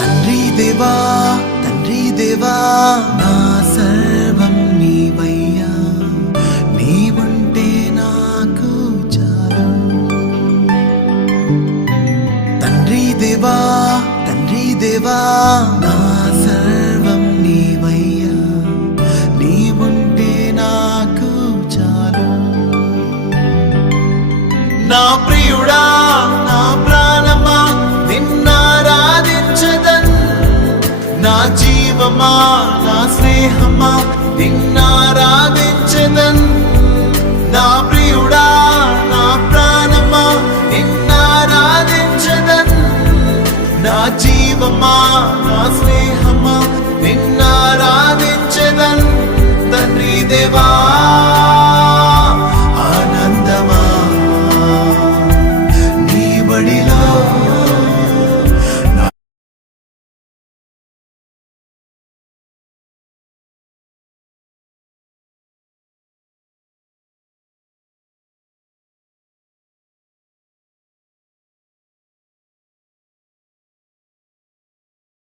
తండ్రి దేవా నా సర్వం నీవయ్యా, నీవుంటే నాకు చాలు. తండ్రి దేవా నా సర్వం నీవయ్యా, నీవుంటే నాకు చాలు. నా ప్రియుడా నా ప్రాణమా నిన్నారాధించదన్, నా జీవమా నా స్నేహమా నిన్నారాధించదన్. నా ప్రియుడా నా ప్రాణమా నిన్నారాధించదన్, నా జీవమా నా స్నేహమా నిన్నారాధించదన్. తండ్రి దేవా